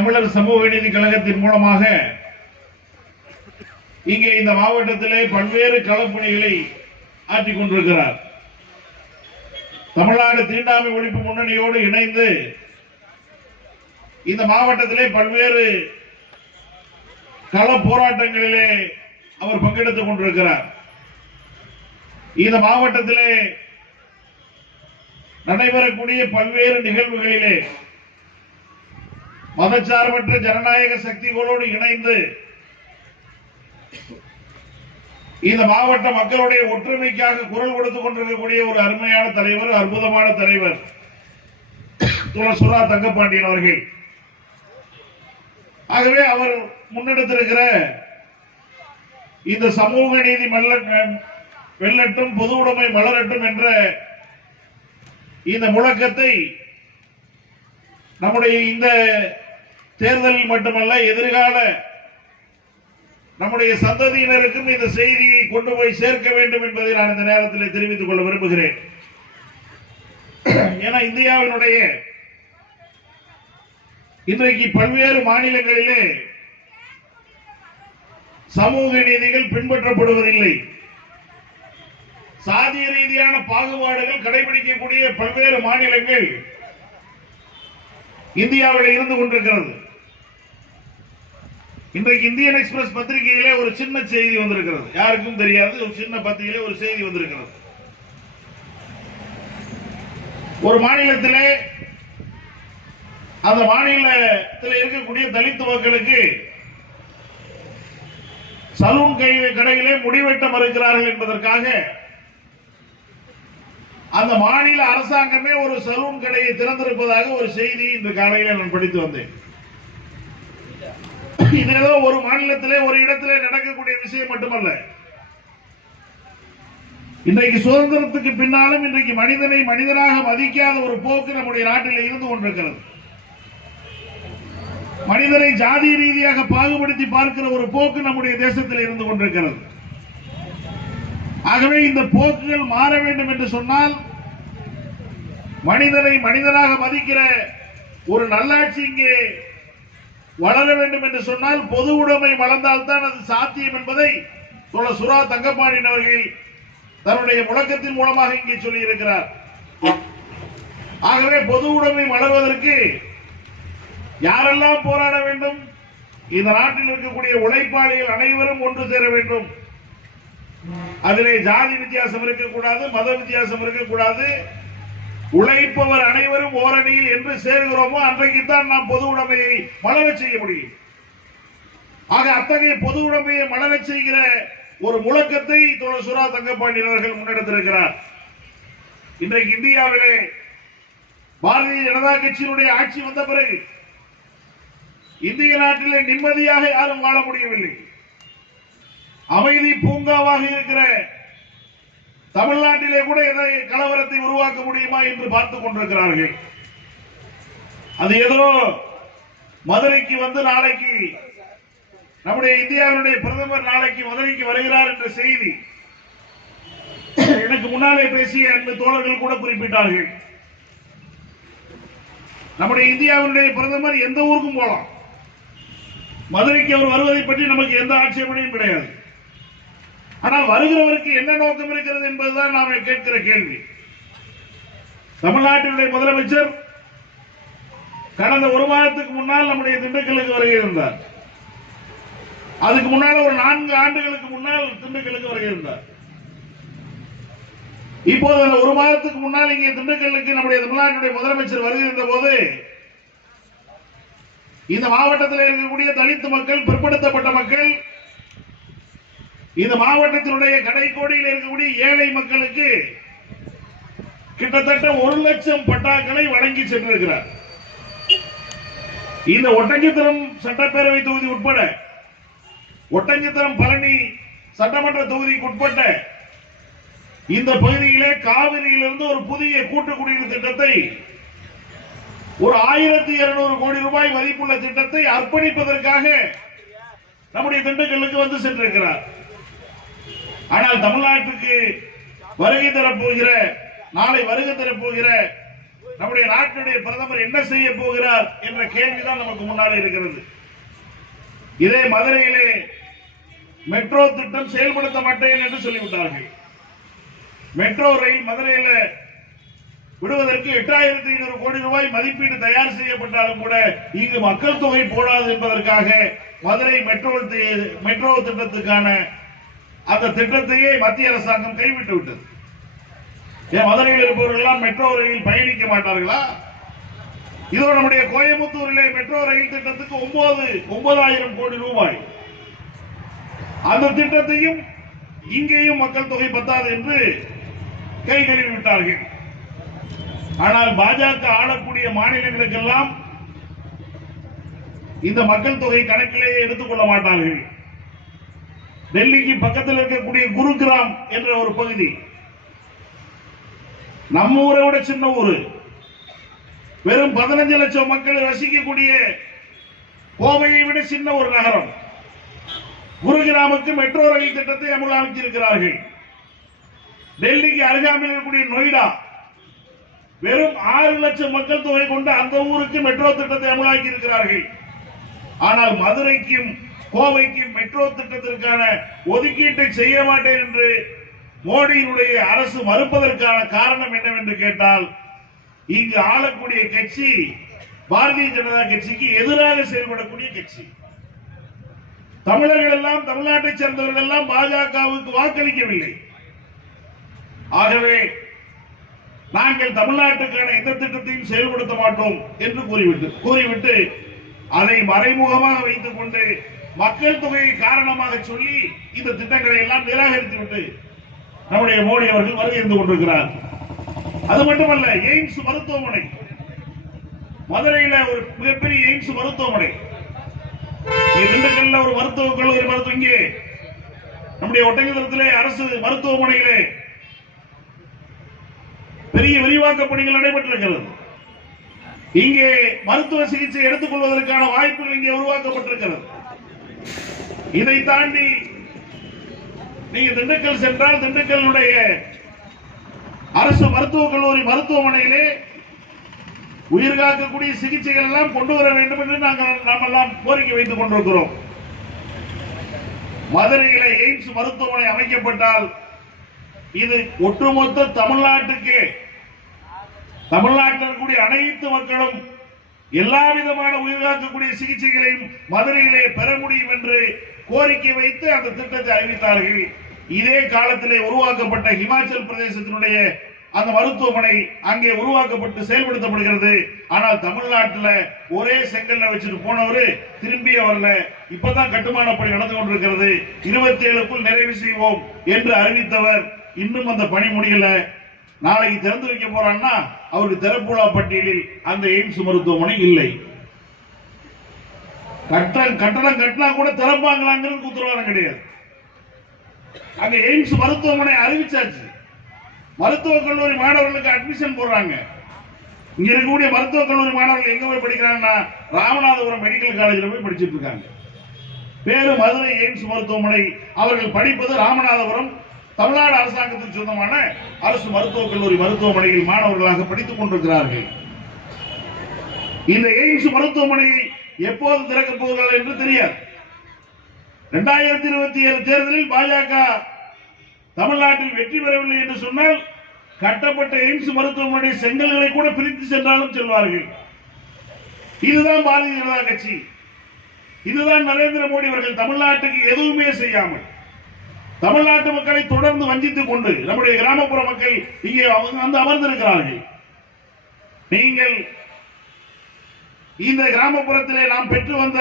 தமிழர் சமூக நீதி கழகத்தின் மூலமாக இங்கே இந்த மாவட்டத்திலே பல்வேறு களப்பணிகளை ஆற்றிக் கொண்டிருக்கிறார். தமிழ்நாடு தீண்டாமை ஒழிப்பு முன்னணியோடு இணைந்து இந்த மாவட்டத்திலே பல்வேறு கள போராட்டங்களிலே அவர் பங்கெடுத்துக் கொண்டிருக்கிறார். இந்த மாவட்டத்திலே நடைபெறக்கூடிய பல்வேறு நிகழ்வுகளிலே மதச்சார்பற்ற ஜனநாயக சக்திகளோடு இணைந்து இந்த மாவட்ட மக்களுடைய ஒற்றுமைக்காக குரல் கொடுத்துக் கொண்டிருக்கக்கூடிய ஒரு அருமையான தலைவர், அற்புதமான தலைவர் சுரா தங்கப்பாண்டியன் அவர்கள். ஆகவே அவர் முன்னெடுத்திருக்கிற இந்த சமூக நீதி வெல்லட்டும், பொது உடைமை மலரட்டும் என்ற இந்த முழக்கத்தை நம்முடைய இந்த தேர்தலில் மட்டுமல்ல, எதிர்கால நம்முடைய சந்ததியினருக்கும் இந்த செய்தியை கொண்டு போய் சேர்க்க வேண்டும் என்பதை நான் இந்த நேரத்தில் தெரிவித்துக் கொள்ள விரும்புகிறேன். ஏன்னா இந்தியாவினுடைய இன்றைக்கு பல்வேறு மாநிலங்களிலே சமூக நீதிகள் பின்பற்றப்படுவதில்லை. சாதிய ரீதியான பாகுபாடுகள் கடைபிடிக்கக்கூடிய பல்வேறு மாநிலங்கள் இந்தியாவில் இருந்து கொண்டிருக்கிறது. இன்றைக்கு இந்தியன் எக்ஸ்பிரஸ் பத்திரிகையிலே ஒரு சின்ன செய்தி வந்திருக்கிறது, யாருக்கும் தெரியாது. ஒரு சின்ன பத்திரிகையிலே ஒரு செய்தி வந்திருக்கிறது. ஒரு மாநிலத்திலே அந்த மாநிலத்தில் இருக்கக்கூடிய தலித் மக்களுக்கு சலூன் கடையிலே முடிவெட்ட மறுக்கிறார்கள் என்பதற்காக அந்த மாநில அரசாங்கமே ஒரு சலூன் கடையை திறந்திருப்பதாக ஒரு செய்தி இன்று காலையில் நான் படித்து வந்தேன். இது ஏதோ ஒரு மாநிலத்திலே ஒரு இடத்திலே நடக்கக்கூடிய விஷயம் மட்டுமல்ல. இன்றைக்கு சுதந்திரத்துக்கு பின்னாலும் இன்றைக்கு மனிதனை மனிதனாக மதிக்காத ஒரு போக்கு நம்முடைய நாட்டில் இருந்து கொண்டிருக்கிறது. மனிதனை ஜாதி ரீதியாக பாகுபடுத்தி பார்க்கிற ஒரு போக்கு நம்முடைய தேசத்தில் இருந்து கொண்டிருக்கிறது. ஆகவே இந்த போக்குகள் மாற வேண்டும் என்று சொன்னால், மனிதனை மனிதனாக மதிக்கிற ஒரு நல்லாட்சி இங்கே வளர வேண்டும் என்று சொன்னால் பொது உடைமை வளர்ந்தால்தான் அது சாத்தியம் என்பதை சுரா தங்கப்பாண்டியன் அவர்கள் தன்னுடைய முழக்கத்தின் மூலமாக இங்கே சொல்லி இருக்கிறார். ஆகவே பொது உடைமை வளர்வதற்கு யாரெல்லாம் போராட வேண்டும்? இந்த நாட்டில் இருக்கக்கூடிய உழைப்பாளிகள் அனைவரும் ஒன்று சேர வேண்டும். அதிலே ஜாதி வித்தியாசம் இருக்கக்கூடாது, மத வித்தியாசம் இருக்கக்கூடாது. உழைப்பவர் அனைவரும் ஓரணியில் என்று சேர்கிறோமோ அன்றைக்குத்தான் நாம் பொது உடைமையை மலர செய்ய முடியும். ஆக அத்தகைய பொது உடைமையை மலர செய்கிற ஒரு முழக்கத்தை சுரா தங்கப்பாண்டியன் அவர்கள் முன்னெடுத்திருக்கிறார். இன்றைக்கு இந்தியாவிலே பாரதிய ஜனதா கட்சியினுடைய ஆட்சி வந்த பிறகு இந்திய நாட்டிலே நிம்மதியாக யாரும் வாழ முடியவில்லை. அமைதி பூங்காவாக இருக்கிற தமிழ்நாட்டிலே கூட எதை கலவரத்தை உருவாக்க முடியுமா என்று பார்த்துக் கொண்டிருக்கிறார்கள். அது ஏதோ மதுரைக்கு வந்து நாளைக்கு நம்முடைய இந்தியாவுடைய பிரதமர் நாளைக்கு மதுரைக்கு வருகிறார் என்ற செய்தி எனக்கு முன்னாலே பேசிய அன்பு தோழர்கள் கூட குறிப்பிட்டார்கள். நம்முடைய இந்தியாவுடைய பிரதமர் எந்த ஊருக்கும் போலாம், மதுரைக்கு அவர் வருவதை பற்றி நமக்கு எந்த ஆட்சேபனையும் கிடையாது. ஆனால் வருகிறவருக்கு என்ன நோக்கம் இருக்கிறது என்பதுதான் நாம் கேட்கிற கேள்வி. தமிழ்நாட்டினுடைய முதலமைச்சர் கடந்த ஒரு மாதத்துக்கு முன்னால் நம்முடைய திண்டுக்கலுக்கு வருகிறார். அதுக்கு முன்னால் ஒரு 4 ஆண்டுகளுக்கு முன்னால் திண்டுக்கலுக்கு வருகிறார். இப்போது அந்த ஒரு மாதத்துக்கு முன்னால் இங்கே திண்டுக்கலுக்கு நம்முடைய தமிழ்நாட்டினுடைய முதலமைச்சர் வருகின்ற போது இந்த மாவட்டத்தில் இருக்கக்கூடிய தலித் மக்கள், பிற்படுத்தப்பட்ட மக்கள், இந்த மாவட்டத்தினுடைய கடைக்கோடியில் இருக்கக்கூடிய ஏழை மக்களுக்கு கிட்டத்தட்ட 1 லட்சம் பட்டாக்களை வழங்கி சென்றிருக்கிறார். இந்த ஒட்டஞ்சத்திரம் சட்டப்பேரவை தொகுதி உட்பட ஒட்டஞ்சத்திரம் பழனி சட்டமன்ற தொகுதிக்கு உட்பட்ட இந்த பகுதியிலே காவிரியிலிருந்து ஒரு புதிய கூட்டு குடிநீர் திட்டத்தை, ஒரு 1200 கோடி ரூபாய் மதிப்புள்ள திட்டத்தை அர்ப்பணிப்பதற்காக நம்முடைய திண்டுக்கல்லுக்கு வந்து சென்றிருக்கிறார். ஆனால் தமிழ்நாட்டுக்கு வருகை தரப்போகிற, நாளை வருகை தரப்போகிற நம்முடைய நாட்டினுடைய பிரதமர் என்ன செய்ய போகிறார் என்ற கேள்விதான் நமக்கு முன்னாடி இருக்கிறது. இதே மதுரையிலே மெட்ரோ திட்டம் செயல்படுத்த மாட்டேன் என்று சொல்லிவிட்டார்கள். மெட்ரோ ரயில் மதுரையில் விடுவதற்கு 8500 கோடி ரூபாய் மதிப்பீடு தயார் செய்யப்பட்டாலும் கூட இங்கு மக்கள் தொகை போடாது என்பதற்காக மதுரை மெட்ரோ திட்டத்துக்கான அந்த திட்டத்தையே மத்திய அரசாங்கம் கைவிட்டு விட்டது. ஏன் மதுரையில் இருப்பவர்கள் எல்லாம் மெட்ரோ ரயில் பயணிக்க மாட்டார்களா? இதோ நம்முடைய கோயம்புத்தூரிலே மெட்ரோ ரயில் திட்டத்துக்கு 9000 கோடி ரூபாய். அந்த திட்டத்தையும் இங்கேயும் மக்கள் தொகை பத்தாது என்று கை கழுவி விட்டார்கள். ஆனால் பாஜக ஆளக்கூடிய மாநிலங்களுக்கெல்லாம் இந்த மக்கள் தொகை கணக்கிலேயே எடுத்துக் கொள்ள மாட்டார்கள். டெல்லிக்கு பக்கத்தில் இருக்கக்கூடிய குருகிராம் என்ற ஒரு பகுதி, நம்ம ஊரை விட சின்ன ஊரு, வெறும் 15 லட்சம் மக்கள் வசிக்கக்கூடிய கோவையை விட சின்ன ஒரு நகரம். குருகிராமுக்கு மெட்ரோ ரயில் திட்டத்தை அமலாக்கியிருக்கிறார்கள். டெல்லிக்கு அருகாமையில் இருக்கக்கூடிய நொய்டா வெறும் 6 லட்சம் மக்கள் தொகை கொண்ட அந்த ஊருக்கு மெட்ரோ திட்டத்தை அமலாக்கி இருக்கிறார்கள். ஆனால் மதுரைக்கும் கோவைக்கும் மெட்ரோ திட்டத்திற்கான ஒதுக்கீட்டை செய்ய மாட்டேன் என்று மோடியினுடைய அரசு மறுப்பதற்கான காரணம் என்னவென்று கேட்டால், இங்கு ஆளக்கூடிய கட்சி பாரதிய ஜனதா கட்சிக்கு எதிராக செயல்படக்கூடிய கட்சி. தமிழர்கள் எல்லாம், தமிழ்நாட்டை சேர்ந்தவர்கள் எல்லாம் பாஜகவுக்கு வாக்களிக்கவில்லை. ஆகவே நாங்கள் தமிழ்நாட்டுக்கான எந்த திட்டத்தையும் செயல்படுத்த மாட்டோம் என்று கூறிவிட்டு அதை மறைமுகமாக வைத்துக் கொண்டு மக்கள் தொகையை காரணமாக சொல்லி இந்த திட்டங்களை எல்லாம் நிராகரித்துவிட்டு நம்முடைய மோடி அவர்கள் வருகை இருந்து கொண்டிருக்கிறார். அது மட்டுமல்ல, எய்ம்ஸ் மருத்துவமனை, மதுரையில் ஒரு மிகப்பெரிய எய்ம்ஸ் மருத்துவமனை, திண்டுக்கல்ல ஒரு மருத்துவக் கல்லூரி, இங்கே நம்முடைய ஒட்டஞ்சத்திரத்திலே அரசு மருத்துவமனையிலே பெரிய விரிவாக்க பணிகள் நடைபெற்றிருக்கிறது. இங்கே மருத்துவ சிகிச்சை எடுத்துக் கொள்வதற்கான வாய்ப்புகள் இங்கே உருவாக்கப்பட்டிருக்கிறது. இதை தாண்டி நீங்க திண்டுக்கல் சென்றால் திண்டுக்கல்லுடைய அரசு மருத்துவக் கல்லூரி மருத்துவமனையிலே உயிர் காக்கக்கூடிய சிகிச்சைகள் எல்லாம் கொண்டு வர வேண்டும் என்று நாம் எல்லாம் கோரிக்கை வைத்துக் கொண்டிருக்கிறோம். மதுரையில எய்ம்ஸ் மருத்துவமனை அமைக்கப்பட்டால் இது ஒட்டுமொத்த தமிழ்நாட்டுக்கு, தமிழ்நாட்டில் இருக்கக்கூடிய அனைத்து மக்களும் எல்லா விதமான உயிர் காக்கக்கூடிய சிகிச்சைகளையும் மதுரையிலே பெற முடியும் என்று கோரிக்கை வைத்து அந்த திட்டத்தை அறிவித்தார்கள். இதே காலத்திலே உருவாக்கப்பட்ட இமாச்சல் பிரதேசத்தினுடைய அந்த மருத்துவமனை அங்கே உருவாக்கப்பட்டு செயல்படுத்தப்படுகிறது. ஆனால் தமிழ்நாட்டில் ஒரே செங்கல்ல வச்சுட்டு போனவர் திரும்பி வரல. இப்பதான் கட்டுமான பணி நடந்து கொண்டிருக்கிறது. 27க்குள் நிறைவு செய்வோம் என்று அறிவித்தவர் இன்னும் அந்த பணி முடியல. நாளைக்கு திறந்து வைக்க போறான்னா அவருக்கு திறப்புழா பட்டியலில் அந்த எய்ம்ஸ் மருத்துவமனை இல்லை. கட்டடம் கட்டினா கூட திறப்பாங்களாங்கிறது உத்தரவாதம் கிடையாது. அங்க எய்ம்ஸ் மருத்துவமனை அறிவிச்சாச்சு. மருத்துவக் கல்லூரி மாணவர்களுக்கு அட்மிஷன் போடுறாங்க. இங்க இருக்கக்கூடிய மருத்துவக் கல்லூரி மாணவர்கள் எங்க போய் படிக்கிறாங்கன்னா ராமநாதபுரம் மெடிக்கல் காலேஜில் போய் படிச்சுட்டு இருக்காங்க. பேரு மதுரை எய்ம்ஸ் மருத்துவமனை. அவர்கள் படிப்பது ராமநாதபுரம் தமிழ்நாடு அரசாங்கத்துக்கு சொந்தமான அரசு மருத்துவக் கல்லூரி மருத்துவமனையில் மாணவர்களாக படித்துக் கொண்டிருக்கிறார்கள். இந்த எய்ம்ஸ் மருத்துவமனையை எப்போது திறக்கப் போகிறார்கள் என்று தெரியாது. 2027 தேர்தலில் பாஜக தமிழ்நாட்டில் வெற்றி பெறவில்லை என்று சொன்னால் கட்டப்பட்ட எய்ம்ஸ் மருத்துவமனை செங்கல்களை கூட பிரித்து சென்றாலும் செல்வார்கள். இதுதான் பாரதிய ஜனதா கட்சி. இதுதான் நரேந்திர மோடி அவர்கள் தமிழ்நாட்டுக்கு எதுவுமே செய்யாமல் தமிழ்நாட்டு மக்களை தொடர்ந்து வஞ்சித்துக் கொண்டு நம்முடைய கிராமப்புற மக்கள் இங்கே வந்து அமர்ந்திருக்கிறார்கள். நீங்கள் இந்த கிராமப்புறத்திலே நாம் பெற்று வந்த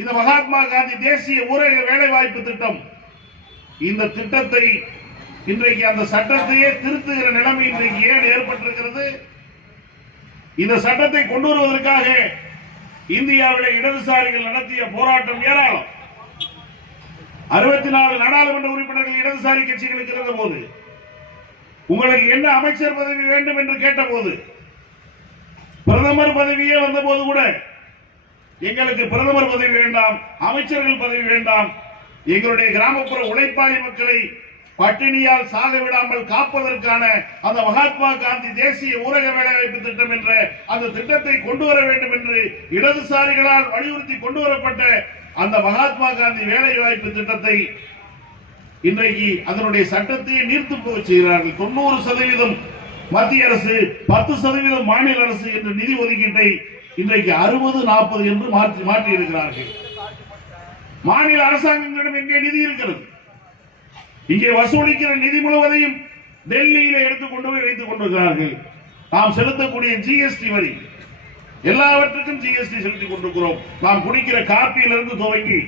இந்த மகாத்மா காந்தி தேசிய ஊரக வேலை வாய்ப்பு திட்டம், இந்த திட்டத்தை இன்றைக்கு அந்த சட்டத்தையே திருத்துகிற நிலைமை இன்றைக்கு ஏன் ஏற்பட்டிருக்கிறது? இந்த சட்டத்தை கொண்டு வருவதற்காக இந்தியாவிலே இடதுசாரிகள் நடத்திய போராட்டம் ஏராளம். 64 நாடாளுமன்ற உறுப்பினர்கள் இடதுசாரி கட்சிகளுக்கு இருந்த போது, உங்களுக்கு என்ன அமைச்சர் பதவி வேண்டும் என்று கேட்ட போது, பிரதமர் பதவியே வந்த போது கூட எங்களுக்கு பிரதமர் பதவி வேண்டாம், அமைச்சர்கள் பதவி வேண்டாம், எங்களுடைய கிராமப்புற உழைப்பாளி மக்களை பட்டினியால் சாக விடாமல் காப்பதற்கான அந்த மகாத்மா காந்தி தேசிய ஊரக வேலைவாய்ப்பு திட்டம் என்ற அந்த திட்டத்தை கொண்டு வர வேண்டும் என்று இடதுசாரிகளால் வலியுறுத்தி கொண்டு வரப்பட்ட அந்த மகாத்மா காந்தி வேலைவாய்ப்பு திட்டத்தை இன்றைக்கு அதனுடைய சட்டத்தை நீர்த்து போக செய்கிறார்கள். 90% மத்திய அரசு, 10% மாநில அரசு என்ற நிதி ஒதுக்கீட்டை இன்றைக்கு 60-40 என்று மாற்றி இருக்கிறார்கள். மாநில அரசாங்கங்களிடம் எங்கே நிதி இருக்கிறது? இங்கே வசூலிக்கிற நிதி முழுவதையும் டெல்லியில எடுத்துக் கொண்டு போய் வைத்துக் கொண்டிருக்கிறார்கள். நாம் செலுத்தக்கூடிய ஜிஎஸ்டி வரி, எல்லாவற்றுக்கும் ஜிஎஸ்டி செலுத்திக் கொண்டிருக்கிறோம். நாம் குடிக்கிற காப்பியிலிருந்து துவங்கி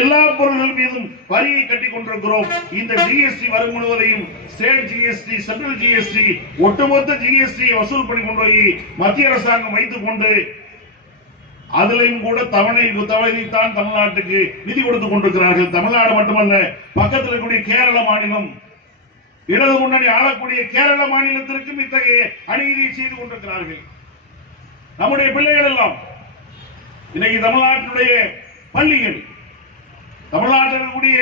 எல்லா பொருள்கள் மீதும் வரியை கட்டிக் கொண்டிருக்கிறோம். இந்த ஜிஎஸ்டி வரும் முழுவதையும் ஸ்டேட் ஜிஎஸ்டி, சென்ட்ரல் ஜிஎஸ்டி, ஒட்டுமொத்த ஜிஎஸ்டி வசூல் பண்ணி கொண்டு போய் மத்திய அரசாங்கம் வைத்துக் கொண்டு அதிலையும் கூட தவணைத்தான் தமிழ்நாட்டுக்கு நிதி கொடுத்துக் கொண்டிருக்கிறார்கள். தமிழ்நாடு மட்டுமல்ல, பக்கத்தில் இருக்கக்கூடிய கேரள மாநிலம், இடது முன்னணி ஆளக்கூடிய கேரள மாநிலத்திற்கும் இத்தகைய அநீதியை செய்து கொண்டிருக்கிறார்கள். நம்முடைய பிள்ளைகள் எல்லாம் இன்னைக்கு தமிழ்நாட்டுடைய பள்ளிகள், தமிழ்நாட்டில் இருக்கக்கூடிய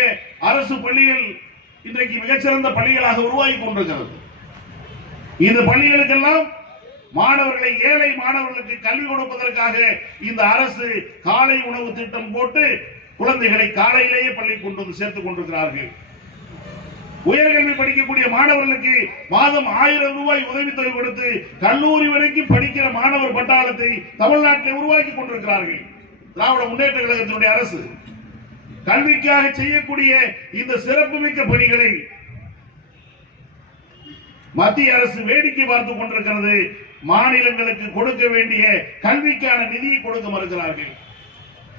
அரசு பள்ளிகள் இன்றைக்கு மிகச்சிறந்த பள்ளிகளாக உருவாகி கொண்டிருக்கிறது. இந்த பள்ளிகளுக்கெல்லாம் மாணவர்களை, ஏழை மாணவர்களுக்கு கல்வி கொடுப்பதற்காக இந்த அரசு காலை உணவு திட்டம் போட்டு குழந்தைகளை காலையிலேயே பள்ளி கொண்டு வந்து சேர்த்துக் கொண்டிருக்கிறார்கள். உயர்கல்வி படிக்கக்கூடிய மாணவர்களுக்கு மாதம் 1000 ரூபாய் உதவித்தொகை கொடுத்து கல்லூரி வரைக்கும் படிக்கிற மாணவர் பட்டாளத்தை தமிழ்நாட்டில் உருவாக்கி கொண்டிருக்கிறார்கள். திராவிட முன்னேற்ற கழகத்தினுடைய அரசு கல்விக்காக செய்யக்கூடிய இந்த சிறப்புமிக்க பணிகளை மத்திய அரசு வேடிக்கை பார்த்துக் கொண்டிருக்கிறது. மாநிலங்களுக்கு கொடுக்க வேண்டிய கல்விக்கான நிதியை கொடுக்க மறுக்கிறார்கள்.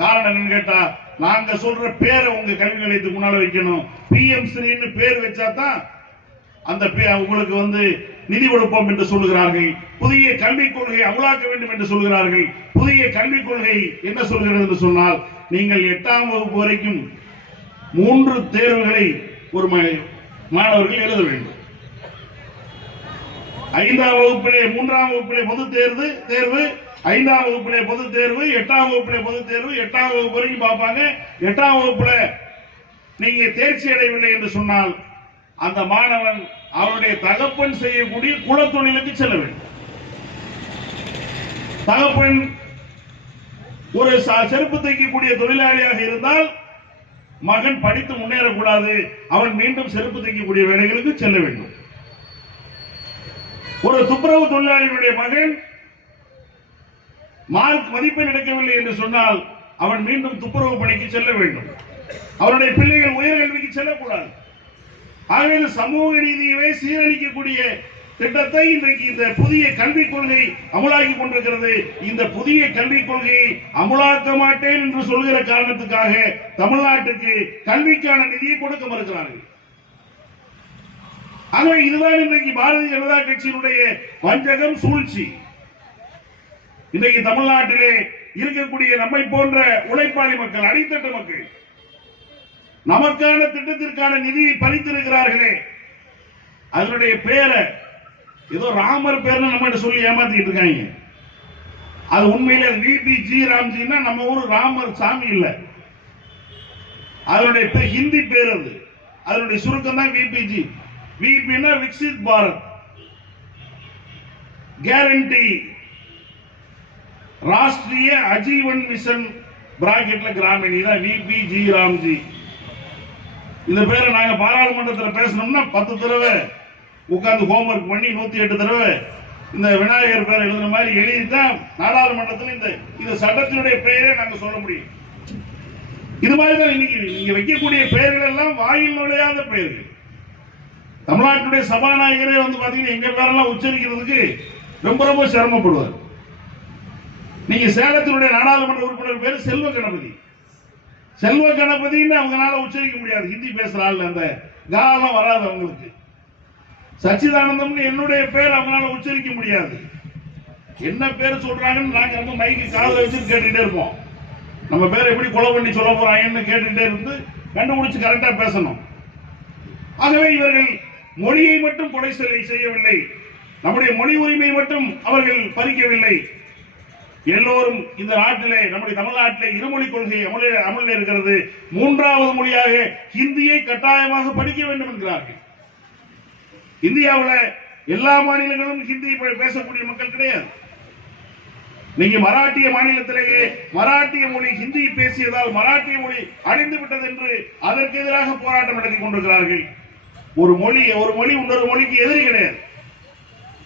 காரணம் என்னன்னு கேட்டா, நாங்க சொல்ற பேரை உங்க கல்வி நிலையத்துக்கு முன்னால வைக்கணும், பிஎம் ஸ்ரீன்னு பேர் வச்சாதான் அந்த உங்களுக்கு நிதி கொடுப்போம் என்று சொல்லுகிறார்கள். புதிய கல்விக் கொள்கை அமலாக்க வேண்டும் என்று சொல்கிறார்கள். புதிய கல்விக் கொள்கை என்ன சொல்கிறது என்று சொன்னால், நீங்கள் 8ஆம் வகுப்பு வரைக்கும் 3 தேர்வுகளை ஒரு மாணவர்கள் எழுத வேண்டும். 5ஆம் வகுப்பிலே 3ஆம் வகுப்பிலே பொது தேர்வு, 5ஆம் வகுப்பிலே பொது தேர்வு, 8ஆம் வகுப்பிலே பொது தேர்வு, 8ஆம் வகுப்பு வரைக்கும் பார்ப்பாங்க. 8ஆம் வகுப்புல நீங்க தேர்ச்சி அடையவில்லை என்று சொன்னால் அந்த மாணவன் அவருடைய தகப்பன் செய்யக்கூடிய குலத்தொழிலுக்கு செல்ல வேண்டும். தகப்பன் ஒரு செருப்பு தைக்கக்கூடிய தொழிலாளியாக இருந்தால் மகன் படித்து முன்னேறக்கூடாது, அவன் மீண்டும் செருப்பு தைக்கக்கூடிய வேலைகளுக்கு செல்ல வேண்டும். ஒரு துப்புரவு தொழிலாளியுடைய மகன் மார்க் மதிப்பெண் எடுக்கவில்லை என்று சொன்னால் அவன் மீண்டும் துப்புரவு பணிக்கு செல்ல வேண்டும். அவருடைய பிள்ளைகள் உயர்கல்விக்கு செல்லக்கூடாது. ஆகவே சமூக நீதியை சீரழிக்கக்கூடிய திட்டத்தை இன்றைக்கு இந்த புதிய கல்விக் கொள்கை அமலாக்கி கொண்டிருக்கிறது. இந்த புதிய கல்விக் கொள்கையை அமலாக்க மாட்டேன் என்று சொல்கிற காரணத்துக்காக தமிழ்நாட்டுக்கு கல்விக்கான நிதியை கொடுக்க மறுக்கிறார்கள். ஆகவே இதுதான் இன்றைக்கு பாரதிய ஜனதா கட்சியினுடைய வஞ்சகம், சூழ்ச்சி. இன்றைக்கு தமிழ்நாட்டிலே இருக்கக்கூடிய நம்மை போன்ற உழைப்பாளி மக்கள், அடித்தட்டு மக்கள் நமக்கான திட்டத்திற்கான நிதியை பறித்திருக்கிறார்களே, அதனுடைய பேரை ஏதோ ராமர் பேர்னு நம்ம சொல்லி ஏமாத்திட்டு இருக்காங்க. அது உண்மையில விபி ராம்ஜின்னா நம்ம ஊர் ராமர் சாமி இல்ல, அதனுடைய ஹிந்தி பேர் அது. அதனுடைய சுருக்கம் தான் விபிஜி. விபினா விக்சித் பாரத் கேரண்டி ராஷ்டிரிய அஜீவன் மிஷன் பிராக்கெட்ல கிராமினி தான் விபி ராம்ஜி. இந்த பேரை நாங்க பாராளுமன்றத்தில் பேசணும்னா 10 தடவை உட்கார்ந்து ஹோம்ஒர்க் பண்ணி 108 தடவை இந்த விநாயகர் பேரை எழுதுன மாதிரி எழுதிதான் நாடாளுமன்றத்தில் இந்த சட்டத்தினுடைய பெயரை நாங்க சொல்ல முடியும். இது மாதிரிதான் இன்னைக்கு நீங்க வைக்கக்கூடிய பெயர்கள் எல்லாம் வாயில் நுழையாத பெயர்கள். தமிழ்நாட்டுடைய சபாநாயகரே பாத்தீங்கன்னா எங்க பேரெல்லாம் உச்சரிக்கிறதுக்கு ரொம்ப ரொம்ப சிரமப்படுவார். நீங்க சேலத்தினுடைய நாடாளுமன்ற உறுப்பினர் பேரு செல்வ கணபதி. செல்வ கணபதினு அவங்களால உச்சரிக்க முடியாது, ஹிந்தி பேசுறாள், அந்த காலம் வராது அவங்களுக்கு. சச்சிதானந்தம் என்னுடைய பேர் அவங்களால உச்சரிக்க முடியாது. என்ன பேர் சொல்றாங்கன்னு நாங்க ரொம்ப மைக்கு காதுல வச்சு கேட்டுட்டே இருப்போம். நம்ம பேரை எப்படி கொலை பண்ணி சொல்ல போறாங்கன்னு கேட்டுட்டே இருந்து கண்டுபிடிச்சு கரெக்டா பேசணும். ஆகவே இவர்கள் மொழியை மட்டும் கொலை செய்யவில்லை, நம்முடைய மொழி உரிமை மட்டும் அவர்கள் பறிக்கவில்லை. எல்லோரும் இந்த நாட்டிலே, நம்முடைய தமிழ்நாட்டிலே இருமொழி கொள்கை அமலில் இருக்கிறது. மூன்றாவது மொழியாக ஹிந்தியை கட்டாயமாக படிக்க வேண்டும் என்கிறார்கள். இந்தியாவில் எல்லா மாநிலங்களும் ஹிந்தி பேசக்கூடிய மக்கள் கிடையாது. நீங்க மராட்டிய மாநிலத்திலேயே மராட்டிய மொழி ஹிந்தி பேசியதால் மராட்டிய மொழி அழிந்து விட்டது என்று அதற்கு எதிராக போராட்டம் நடத்தி கொண்டிருக்கிறார்கள். ஒரு மொழி இன்னொரு மொழிக்கு எதிரி கிடையாது.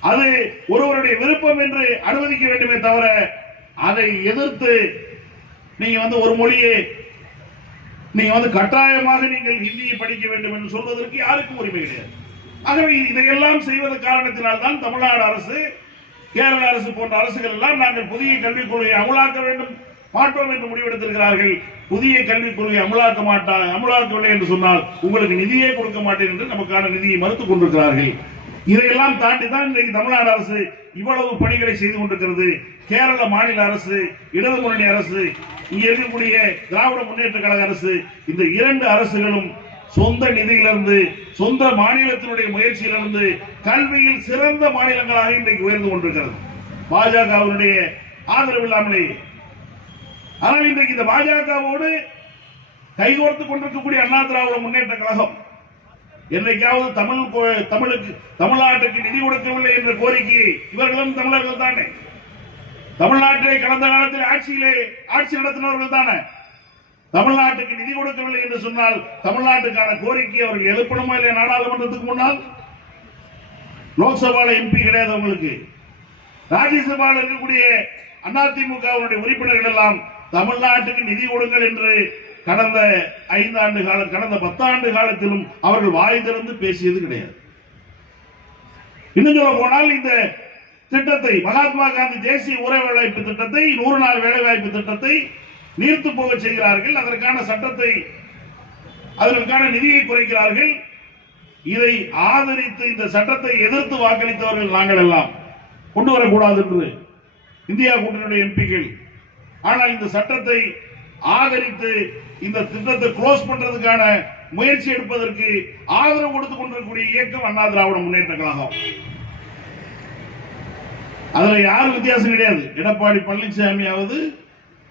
அது ஒருவருடைய விருப்பம் என்று அனுமதிக்க வேண்டுமே தவிர அதை எதிர்த்து நீங்க ஒரு மொழியை நீங்க கட்டாயமாக நீங்கள் ஹிந்தியை படிக்க வேண்டும் என்று சொல்வதற்கு யாருக்கும் உரிமை கிடையாது. ஆகவே இதையெல்லாம் செய்வது காரணத்தினால் தான் தமிழ்நாடு அரசு, கேரள அரசு போன்ற அரசுகள் எல்லாம் நாங்கள் புதிய கல்விக் கொள்கையை அமலாக்க வேண்டும் மாட்டோம் என்று முடிவெடுத்திருக்கிறார்கள். புதிய கல்விக் கொள்கையை அமலாக்கவில்லை என்று சொன்னால் உங்களுக்கு நிதியே கொடுக்க மாட்டேன் என்று நமக்கான நிதியை மறுத்துக் கொண்டிருக்கிறார்கள். இதையெல்லாம் தாண்டி தான் இன்றைக்கு தமிழ்நாடு அரசு இவ்வளவு பணிகளை செய்து கொண்டிருக்கிறது. கேரள மாநில அரசு, இடது முன்னணி அரசு, இங்க இருக்கக்கூடிய திராவிட முன்னேற்ற கழக அரசு, இந்த இரண்டு அரசுகளும் சொந்த நிதியிலிருந்து, சொந்த மாநிலத்தினுடைய முயற்சியிலிருந்து கல்வியில் சிறந்த மாநிலங்களாக இன்றைக்கு உயர்ந்து கொண்டிருக்கிறது. பாஜகவினுடைய ஆதரவு இல்லாமலே. ஆனால் இன்றைக்கு இந்த பாஜகவோடு கைகோர்த்துக் கொண்டிருக்கக்கூடிய அண்ணா திராவிட முன்னேற்ற கழகம் என்னைக்காவது தமிழ்நாட்டுக்கு நிதி கொடுக்கவில்லை என்ற கோரிக்கையை, இவர்களும் தமிழர்கள் தானே, தமிழ்நாட்டிலே கடந்த காலத்தில் ஆட்சி நடத்தினவர்கள் தானே, தமிழ்நாட்டுக்கு நிதி கொடுக்கவில்லை என்று சொன்னால் தமிழ்நாட்டுக்கான கோரிக்கை அவர்கள் எழுப்பணுமா இல்லையா? நாடாளுமன்றத்துக்கு முன்னால் லோக்சபால எம்பி கிடையாது உங்களுக்கு. ராஜ்யசபாவில் இருக்கக்கூடிய அதிமுக உறுப்பினர்கள் எல்லாம் தமிழ்நாட்டுக்கு நிதி கொடுங்கள் என்று கடந்த 5 ஆண்டு காலம், கடந்த 10 ஆண்டு காலத்திலும் அவர்கள் வாய் திறந்து பேசியது கிடையாது. இன்னும் சொல்ல போனால் இந்த திட்டத்தை, மகாத்மா காந்தி தேசிய ஊரக வேலைவாய்ப்பு திட்டத்தை, 100 நாள் வேலைவாய்ப்பு திட்டத்தை நீர்த்து போக செய்கிறார்கள். அதற்கான சட்டத்தை, அதற்கான நிதியை குறைக்கிறார்கள். இதை ஆதரித்து இந்த சட்டத்தை எதிர்த்து வாக்களித்தவர்கள் நாங்கள் எல்லாம் கொண்டு வரக்கூடாது என்று இந்தியா கூட்டணியுடைய எம்பிக்கள். ஆனால் இந்த சட்டத்தை ஆதரித்து இந்த திட்டத்தை க்ளோஸ் பண்றதுக்கான முயற்சி எடுப்பதற்கு ஆதரவு கொடுத்துக் கொண்டிருக்கக்கூடிய இயக்கம் அண்ணா திராவிட முன்னேற்ற கழகம். அதுல யாரும் வித்தியாசம் கிடையாது. எடப்பாடி பழனிசாமியாவது,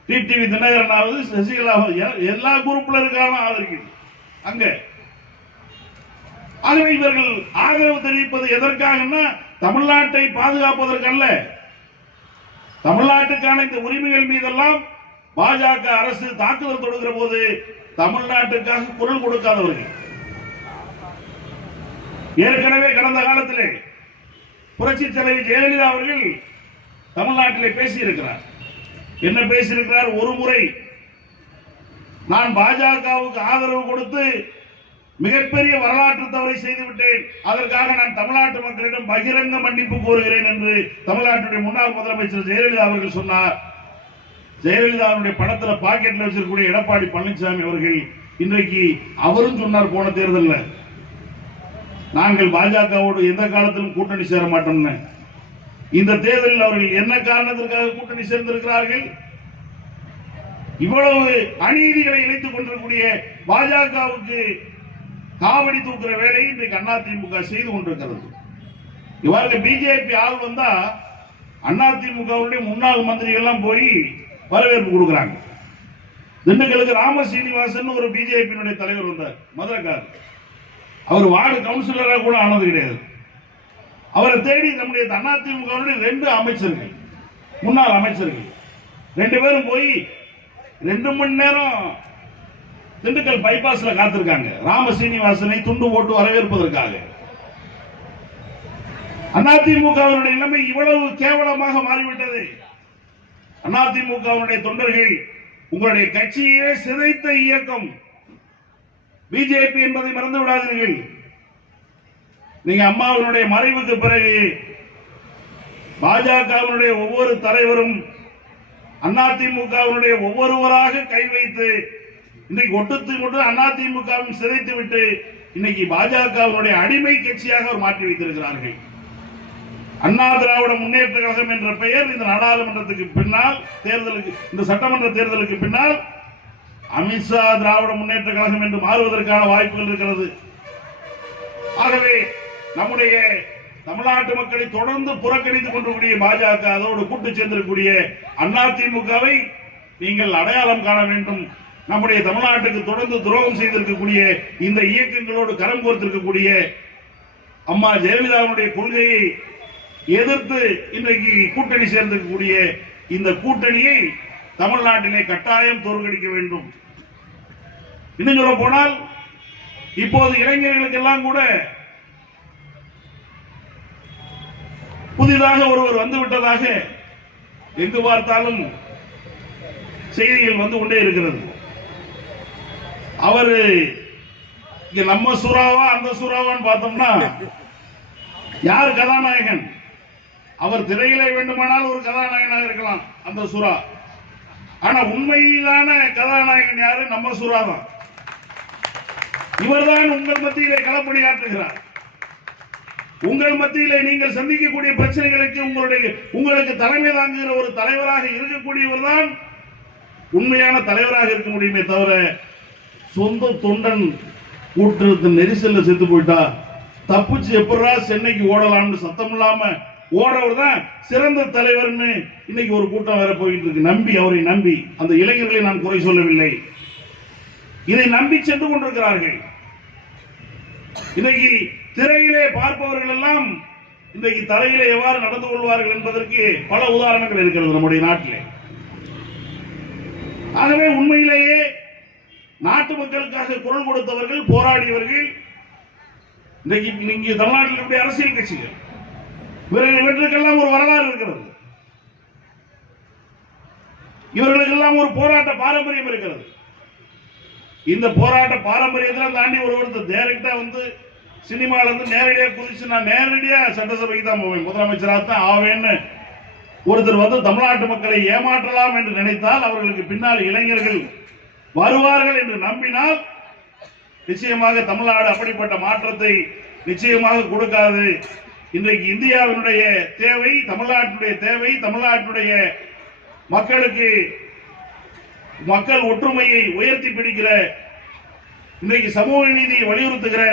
டிடிவி தினகரனாவது, சசிகலாவது, எல்லா குரூப்ல இருக்காலும் ஆதரிக்கிறது அங்க. ஆகவே இவர்கள் ஆதரவு தெரிவிப்பது எதற்காக? தமிழ்நாட்டை பாதுகாப்பதற்கல்ல. தமிழ்நாட்டுக்கான இந்த உரிமைகள் மீதெல்லாம் பாஜக அரசு தாக்குதல் தொடுகிற போது தமிழ்நாட்டுக்காக குரல் கொடுக்காதவர்கள். ஏற்கனவே கடந்த காலத்திலே புரட்சி தலைவி ஜெயலலிதா அவர்கள் தமிழ்நாட்டிலே பேசியிருக்கிறார். என்ன பேசியிருக்கிறார்? ஒரு முறை நான் பாஜகவுக்கு ஆதரவு கொடுத்து மிகப்பெரிய வரலாற்று தவறை செய்துவிட்டேன், அதற்காக நான் தமிழ்நாட்டு மக்களிடம் பகிரங்க மன்னிப்பு கோருகிறேன் என்று தமிழ்நாட்டுடைய முன்னாள் முதலமைச்சர் ஜெயலலிதா அவர்கள் சொன்னார். ஜெயலலிதாவுடைய படத்துல பாக்கெட்ல வச்சிருக்கக்கூடிய எடப்பாடி பழனிசாமி அவர்கள் இன்றைக்கு அவரும் சொன்னார் போன தேர்தலில், நாங்கள் பாஜகவோடு எந்த காலத்திலும் கூட்டணி சேர மாட்டோம். இந்த தேர்தலில் அவர்கள் என்ன காரணத்திற்காக கூட்டணி சேர்ந்திருக்கிறார்கள்? இவ்வளவு அநீதிகளை இணைத்துக் கொண்டிருக்கூடிய பாஜகவுக்கு காவடி தூக்குற வேலையை இன்றைக்கு அதிமுக செய்து கொண்டிருக்கிறது. இவருக்கு பிஜேபி ஆள் வந்தா அதிமுகவுடைய முன்னாள் மந்திரிகள் எல்லாம் போய் வரவேற்பு கொடுக்கிறாங்க. திண்டுக்கலுக்கு ராம சீனிவாசன் ஒரு பிஜேபி தலைவர் வந்தார், மதுரைக்கார். அவர் வார்டு கவுன்சிலராக கூட ஆனது கிடையாது. அவரை தேடி நம்முடைய அதிமுக 2 அமைச்சர்கள், முன்னாள் அமைச்சர்கள் 2 பேரும் போய் 2 மணி நேரம் திண்டுக்கல் பைபாஸ்ல காத்திருக்காங்க ராம சீனிவாசனை துண்டு போட்டு வரவேற்பதற்காக. அதிமுக நிலைமை இவ்வளவு கேவலமாக மாறிவிட்டது. அதிமுக தொண்டர்கள் உங்களுடைய கட்சியே சிதைத்த இயக்கம் பிஜேபி என்பதை மறந்து விடாதீர்கள். நீங்க அம்மாவினுடைய மறைவுக்கு பிறகு பாஜகவினுடைய ஒவ்வொரு தலைவரும் அதிமுகவினுடைய ஒவ்வொருவராக கை வைத்து இன்னைக்கு ஒட்டுத்து அதிமுகவும் சிதைத்து விட்டு இன்னைக்கு பாஜகவினுடைய அடிமை கட்சியாக அவர் மாற்றி வைத்திருக்கிறார்கள். அண்ணா திராவிட முன்னேற்ற கழகம் என்ற பெயர் இந்த நாடாளுமன்றத்துக்கு பின்னால் தேர்தலுக்கு, இந்த சட்டமன்ற தேர்தலுக்கு பின்னால் அமித்ஷா திராவிட முன்னேற்ற கழகம் என்று மாறுவதற்கான வாய்ப்புகள் இருக்கிறது. ஆகவே நம்முடைய தமிழ்நாட்டு மக்களை தொடர்ந்து புறக்கணித்துக் கொண்டிருக்கூடிய பாஜக, அதோடு கூட்டு சேர்ந்திருக்கக்கூடிய அதிமுகவை நீங்கள் அடையாளம் காண வேண்டும். நம்முடைய தமிழ்நாட்டுக்கு தொடர்ந்து துரோகம் செய்திருக்கக்கூடிய இந்த இயக்கங்களோடு கரம் கோர்த்திருக்கக்கூடிய அம்மா ஜெயலலிதாவுடைய கொள்கையை எதிர்த்து இன்றைக்கு கூட்டணி சேர்ந்திருக்கக்கூடிய இந்த கூட்டணியை தமிழ்நாட்டிலே கட்டாயம் தோற்கடிக்க வேண்டும். இன்னும் சொல்ல போனால் இப்போது இளைஞர்களுக்கெல்லாம் கூட புதிதாக ஒருவர் வந்துவிட்டதாக எங்கு பார்த்தாலும் செய்திகள் வந்து கொண்டே இருக்கிறது. அவரு இங்க நம்ம சூறாவா அந்த சூறாவான்னு பார்த்தோம்னா யார் கதாநாயகன்? அவர் திரையிலே வேண்டுமானால் ஒரு கதாநாயகனாக இருக்கலாம் அந்த சூறா. ஆனா உண்மையிலான கதாநாயகன் யாரு? நம்ம சூறா தான். இவர்தான் உங்கள் மத்தியிலே களப்பணியாற்றுகிறார். உங்கள் மத்தியிலே நீங்கள் சந்திக்கக்கூடிய பிரச்சனைகளுக்கு உங்களுக்கு தலைமை தாங்குகிற ஒரு தலைவராக இருக்கக்கூடியவர் தான் உண்மையான தலைவராக இருக்க முடியுமே தவிர, சொந்த தொண்டன் கூட்டத்தின் நெரிசல்ல செத்து போயிட்டா தப்பிச்சு எப்படா சென்னைக்கு ஓடலாம்னு சத்தம் இல்லாம ஓடவர் தான் சிறந்த தலைவர்னு இன்னைக்கு ஒரு கூட்டம் வேற போயிட்டு இருக்கு. நம்பி, அவரை நம்பி, அந்த இளைஞர்களை நான் குறை சொல்லவில்லை, இதை நம்பி சென்று கொண்டிருக்கிறார்கள். இன்னைக்கு திரையிலே பார்ப்பவர்கள் எல்லாம் இன்றைக்கு தரையிலே எவ்வாறு நடந்து கொள்வார்கள் என்பதற்கு பல உதாரணங்கள் இருக்கிறது நம்முடைய நாட்டிலே. ஆகவே உண்மையிலேயே நாட்டு மக்களுக்காக குரல் கொடுத்தவர்கள், போராடியவர்கள் இன்றைக்கு இங்கே தமிழ்நாட்டில் இருக்கக்கூடிய அரசியல் கட்சிகள், இவர்களுக்கெல்லாம் ஒரு வரலாறு இருக்கிறது. இவர்களுக்கெல்லாம் ஒரு போராட்ட பாரம்பரியம் இருக்கிறது. இந்த போராட்ட பாரம்பரியத்தில் தாண்டி ஒருவர் டைரக்டா வந்து சினிமால இருந்து நேரடியா குதிச்சு நான் நேரடியா சட்டசபைக்கு தான் போவேன், முதலமைச்சராக தான் ஆவேன்னு ஒருத்தர் வந்து தமிழ்நாட்டு மக்களை ஏமாற்றலாம் என்று நினைத்தால், அவர்களுக்கு பின்னால் இளைஞர்கள் வருவார்கள் என்று நம்பினால் நிச்சயமாக தமிழ்நாடு அப்படிப்பட்ட மாற்றத்தை நிச்சயமாக கொடுக்காது. இன்றைக்கு இந்தியாவினுடைய தேவை, தமிழ்நாட்டினுடைய தேவை, தமிழ்நாட்டினுடைய மக்களுக்கு மக்கள் ஒற்றுமையை உயர்த்தி பிடிக்கிற, இன்றைக்கு சமூக நீதியை வலியுறுத்துகிற,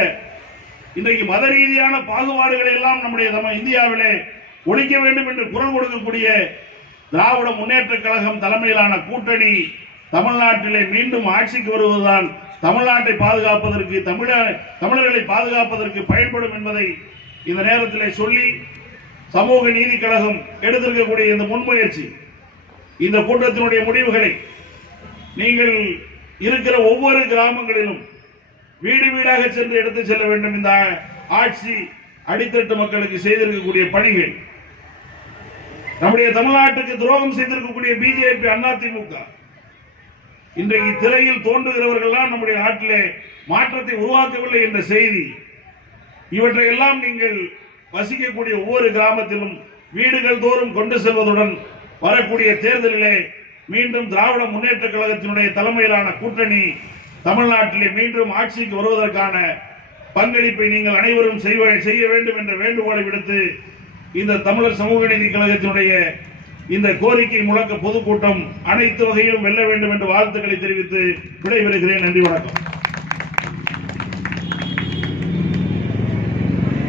இன்றைக்கு மத ரீதியான பாகுபாடுகளை எல்லாம் நம்முடைய இந்தியாவிலே ஒழிக்க வேண்டும் என்று குரல் கொடுக்கக்கூடிய திராவிட முன்னேற்ற கழகம் தலைமையிலான கூட்டணி தமிழ்நாட்டிலே மீண்டும் ஆட்சிக்கு வருவதுதான் தமிழ்நாட்டை பாதுகாப்பதற்கு, தமிழர்களை பாதுகாப்பதற்கு பயன்படும் என்பதை இந்த நேரத்தில் சொல்லி, சமூக நீதி கழகம் எடுத்திருக்கக்கூடிய இந்த முன்முயற்சி, இந்த கூட்டத்தினுடைய முடிவுகளை நீங்கள் இருக்கிற ஒவ்வொரு கிராமங்களிலும் வீடு வீடாக சென்று எடுத்து செல்ல வேண்டும். இந்த ஆட்சி அடித்தட்டு மக்களுக்கு செய்திருக்கக்கூடிய பணிகள், நம்முடைய தமிழ்நாட்டுக்கு துரோகம் செய்திருக்கக்கூடிய பிஜேபி, அதிமுக, இன்றைக்கு திரையில் தோன்றுகிறவர்கள் நம்முடைய நாட்டிலே மாற்றத்தை உருவாக்கவில்லை என்ற செய்தி, இவற்றை எல்லாம் நீங்கள் வசிக்கக்கூடிய ஒவ்வொரு கிராமத்திலும் வீடுகள் தோறும் கொண்டு செல்வதுடன் வரக்கூடிய தேர்தலிலே மீண்டும் திராவிட முன்னேற்ற கழகத்தினுடைய தலைமையிலான கூட்டணி தமிழ்நாட்டிலே மீண்டும் ஆட்சிக்கு வருவதற்கான பங்களிப்பை நீங்கள் அனைவரும் செய்ய வேண்டும் என்ற வேண்டுகோளை விடுத்து, இந்த தமிழர் சமூக நீதி கழகத்தினுடைய இந்த கோரிக்கை முழக்க பொதுக்கூட்டம் அனைத்து வகையிலும் வெல்ல வேண்டும் என்று வாழ்த்துக்களை தெரிவித்து விடைபெறுகிறேன். நன்றி, வணக்கம்.